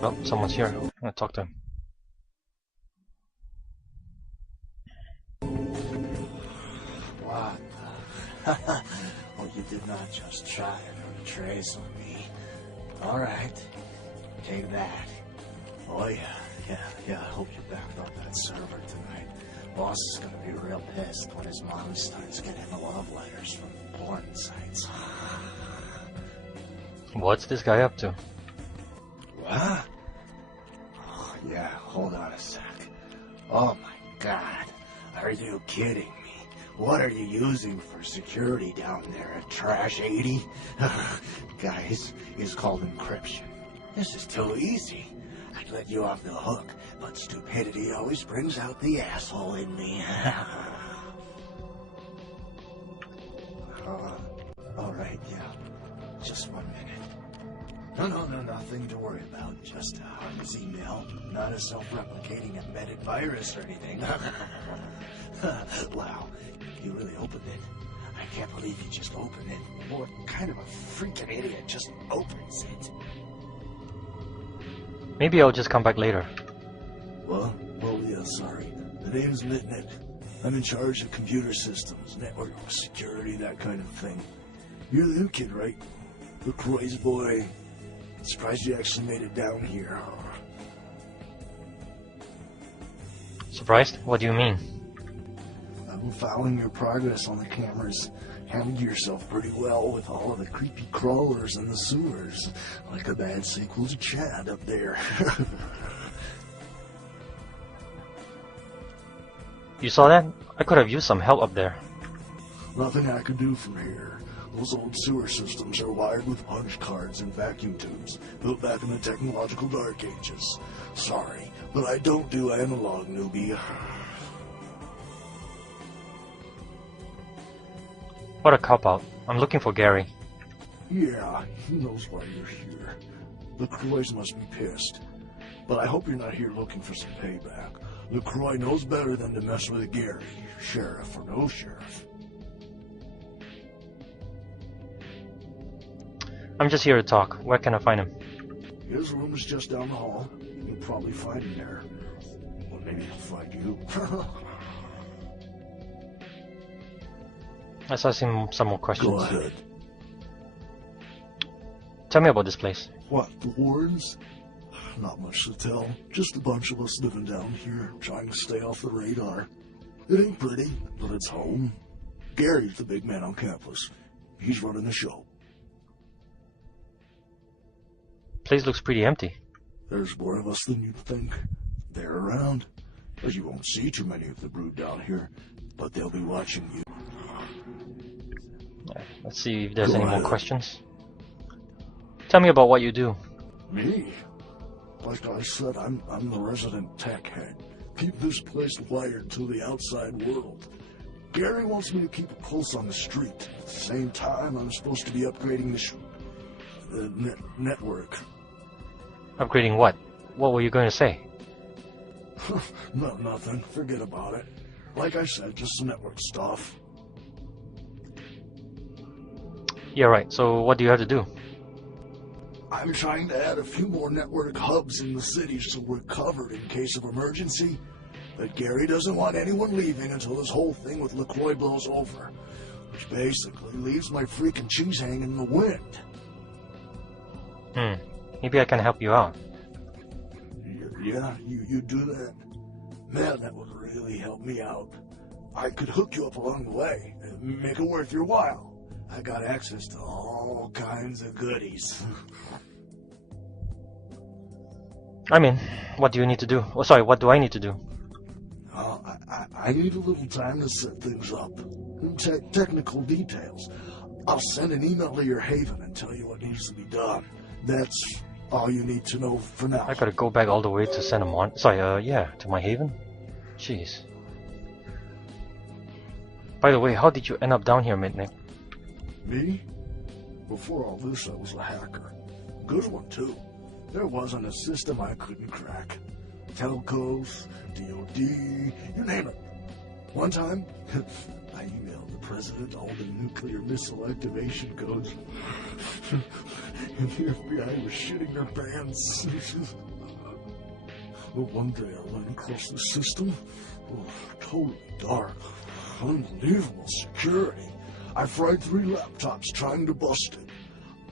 Oh, someone's here. I'm gonna talk to him. What the? Well, you did not just try and run a trace on me. Alright. Take that. Oh yeah. I hope you backed up that server tonight. Boss is gonna be real pissed when his mom starts getting the love letters from porn sites. What's this guy up to? What? Oh, yeah, hold on a sec. Oh my god. Are you kidding me? What are you using for security down there at Trash 80? Guys, it's called encryption. This is too easy. I'd let you off the hook, but stupidity always brings out the asshole in me. Alright, yeah. Just 1 minute. No, nothing to worry about. Just a harmless email, not a self-replicating embedded virus or anything. Wow, you really opened it. I can't believe you just opened it. What kind of a freaking idiot just opens it? Maybe I'll just come back later. Well, yeah, sorry. The name's Mitnick. I'm in charge of computer systems, network security, that kind of thing. You're the new kid, right? LaCroix's boy. Surprised you actually made it down here. Surprised? What do you mean? I've been following your progress on the cameras. Handled yourself pretty well with all of the creepy crawlers in the sewers. Like a bad sequel to Chad up there. You saw that? I could have used some help up there. Nothing I can do from here. Those old sewer systems are wired with punch cards and vacuum tubes, built back in the technological dark ages. Sorry, but I don't do analog, newbie. What a cop-out. I'm looking for Gary. Yeah, he knows why you're here. LaCroix must be pissed. But I hope you're not here looking for some payback. LaCroix knows better than to mess with Gary, sheriff or no sheriff. I'm just here to talk. Where can I find him? His room is just down the hall. You'll probably find him there. Or maybe he'll find you. Let's ask him some more questions. Go ahead. Tell me about this place. What, the Warrens? Not much to tell. Just a bunch of us living down here, trying to stay off the radar. It ain't pretty, but it's home. Gary's the big man on campus. He's running the show. Place looks pretty empty. There's more of us than you'd think. They're around. As you won't see too many of the brood down here, but they'll be watching you. Let's see if there's Go any ahead. more questions. Tell me about what you do. Me? Like I said, I'm the resident tech head. Keep this place wired to the outside world. Gary wants me to keep a pulse on the street. At the same time, I'm supposed to be upgrading the network. Upgrading what? What were you going to say? No, nothing. Forget about it. Like I said, just some network stuff. Yeah, right. So what do you have to do? I'm trying to add a few more network hubs in the city so we're covered in case of emergency. But Gary doesn't want anyone leaving until this whole thing with LaCroix blows over. Which basically leaves my freaking cheese hanging in the wind. Maybe I can help you out. Yeah, you do that? Man, that would really help me out. I could hook you up along the way, and make it worth your while. I got access to all kinds of goodies. I mean, what do you need to do? Oh, sorry, what do I need to do? I need a little time to set things up. Technical details. I'll send an email to your haven and tell you what needs to be done. That's all you need to know for now. I gotta go back all the way to Santa Monica. Sorry, yeah, to my haven? Jeez. By the way, how did you end up down here, Mitnick? Me? Before all this, I was a hacker. Good one, too. There wasn't a system I couldn't crack. Telcos, DOD, you name it. One time, I emailed the president all the nuclear missile activation codes. And the FBI was shitting their pants. But one day I went across the system. Oh, totally dark. Unbelievable security. I fried 3 laptops trying to bust it.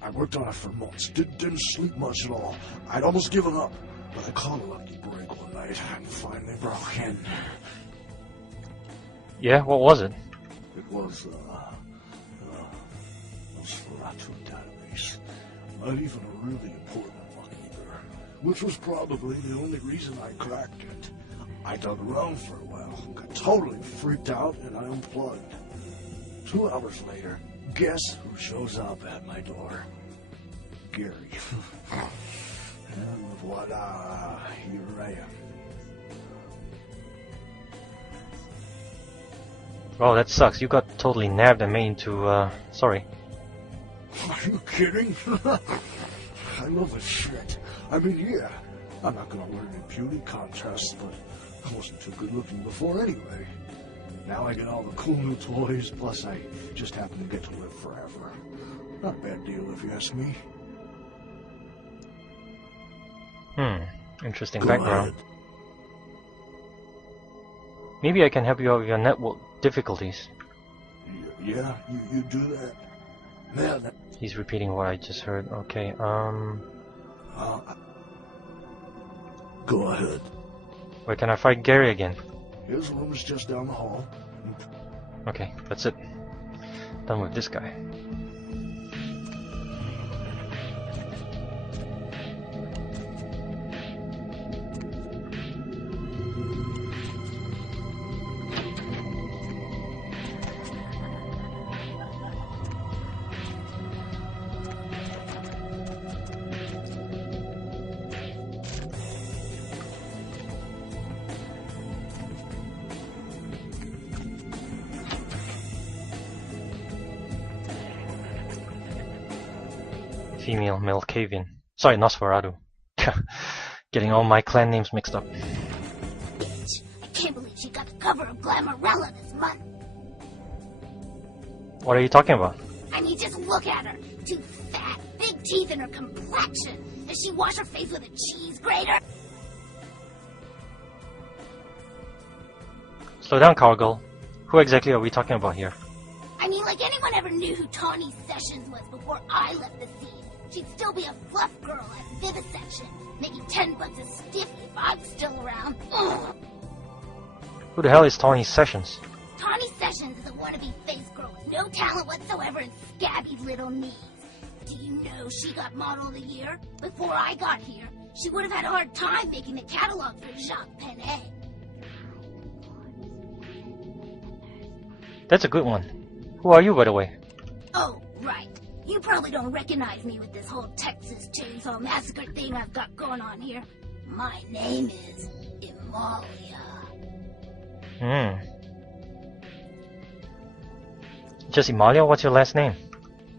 I worked on it for months. Didn't sleep much at all. I'd almost given up. But I caught a lucky break one night and finally broke in. Yeah, what was it? It was, Nosferatu database. Not even a really important one either. Which was probably the only reason I cracked it. I dug around for a while, got totally freaked out, and I unplugged. 2 hours later, guess who shows up at my door? Gary. And voila, here I am. Oh, that sucks. You got totally nabbed and made into, sorry. Are you kidding? I love this shit. I mean, yeah, I'm not gonna win any beauty contests, but I wasn't too good looking before anyway. Now I get all the cool new toys, plus I just happen to get to live forever. Not a bad deal if you ask me. Interesting Go background. ahead. Maybe I can help you out with your network difficulties. Yeah, you do that? Man, He's repeating what I just heard. Okay, go ahead. where can I fight Gary again? His room is just down the hall. Okay, that's it. Done with this guy. Female Malkavian. Sorry, Nosferatu. Getting all my clan names mixed up. Bitch, I can't believe she got the cover of Glamourella this month. What are you talking about? I mean, just look at her. 2 fat, big teeth in her complexion. Does she wash her face with a cheese grater? Slow down, Cargill. Who exactly are we talking about here? I mean, like anyone ever knew who Tawny Sessions was before I left the scene. She'd still be a fluff girl at Vivisection, making $10 a stiff if I was still around. Ugh. Who the hell is Tawny Sessions? Tawny Sessions is a wannabe face girl with no talent whatsoever and scabby little knees. Do you know she got Model of the Year? Before I got here, she would have had a hard time making the catalog for Jacques Penet. That's a good one. Who are you, by the way? Oh, right. You probably don't recognize me with this whole Texas Chainsaw Massacre thing I've got going on here. My name is Imalia. Just Imalia? What's your last name?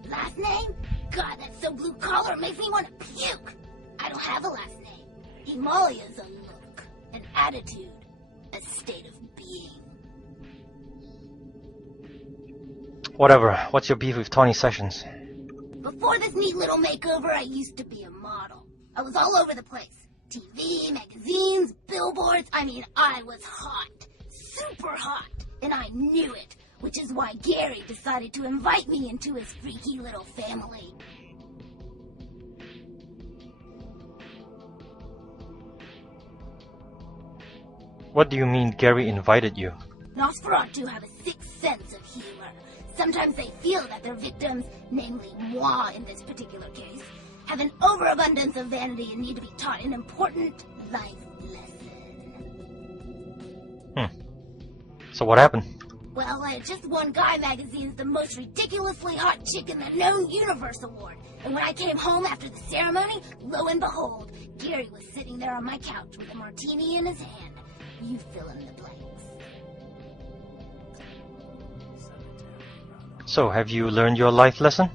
Last name? God, that's so blue collar, it makes me want to puke. I don't have a last name. Imalia's a look, an attitude, a state of being. Whatever. What's your beef with Tawny Sessions? Before this neat little makeover, I used to be a model. I was all over the place. TV, magazines, billboards. I mean, I was hot. Super hot. And I knew it. Which is why Gary decided to invite me into his freaky little family. What do you mean Gary invited you? Nosferatu have a sixth sense of humor. Sometimes they feel that their victims, namely moi in this particular case, have an overabundance of vanity and need to be taught an important life lesson. So what happened? Well, I had just won Guy Magazine's The Most Ridiculously Hot Chick in the Known Universe Award. And when I came home after the ceremony, lo and behold, Gary was sitting there on my couch with a martini in his hand. You fill in the blanks. So, have you learned your life lesson?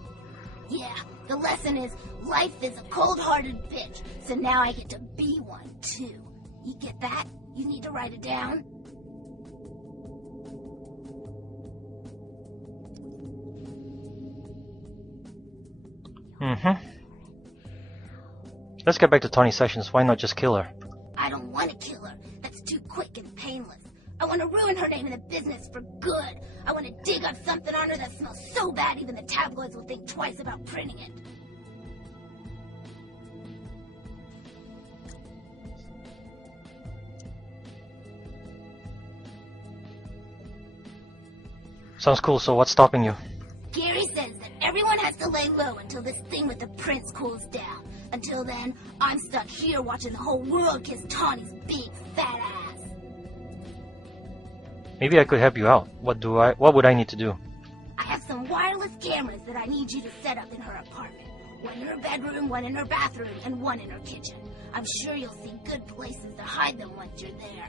Yeah, the lesson is life is a cold-hearted bitch, so now I get to be one, too. You get that? You need to write it down? Let's get back to Tawny Sessions. Why not just kill her? I don't want to kill her. That's too quick and painless. I want to ruin her name in the business for good. I want to dig up something on her that smells so bad even the tabloids will think twice about printing it. Sounds cool, so what's stopping you? Gary says that everyone has to lay low until this thing with the prince cools down. Until then, I'm stuck here watching the whole world kiss Tawny's big fat ass. Maybe I could help you out. What would I need to do? I have some wireless cameras that I need you to set up in her apartment. One in her bedroom, one in her bathroom, and one in her kitchen. I'm sure you'll see good places to hide them once you're there.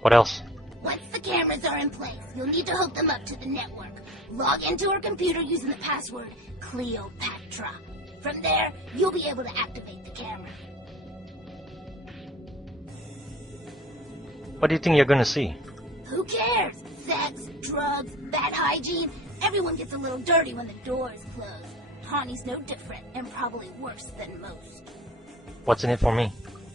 What else? Once the cameras are in place, you'll need to hook them up to the network. Log into her computer using the password Cleopatra. From there, you'll be able to activate the camera. What do you think you're gonna see? Who cares? Sex, drugs, bad hygiene. Everyone gets a little dirty when the door is closed. Tawny's no different, and probably worse than most. What's in it for me?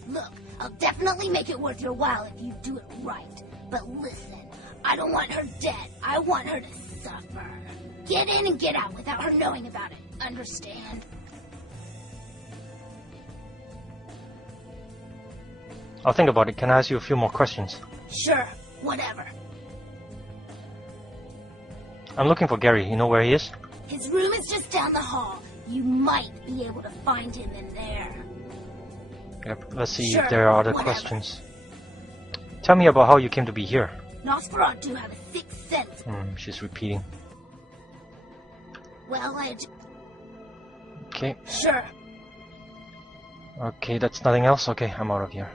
Look, I'll definitely make it worth your while if you do it right. But listen, I don't want her dead. I want her to suffer. Get in and get out without her knowing about it. Understand? I'll think about it. Can I ask you a few more questions? Sure, whatever. I'm looking for Gary. You know where he is? His room is just down the hall. You might be able to find him in there. Yep. Let's see Sure, if there are other whatever. questions. Tell me about how you came to be here. Nosferatu have a sixth sense. She's repeating. Well, Okay. Sure. Okay, that's nothing else? Okay, I'm out of here.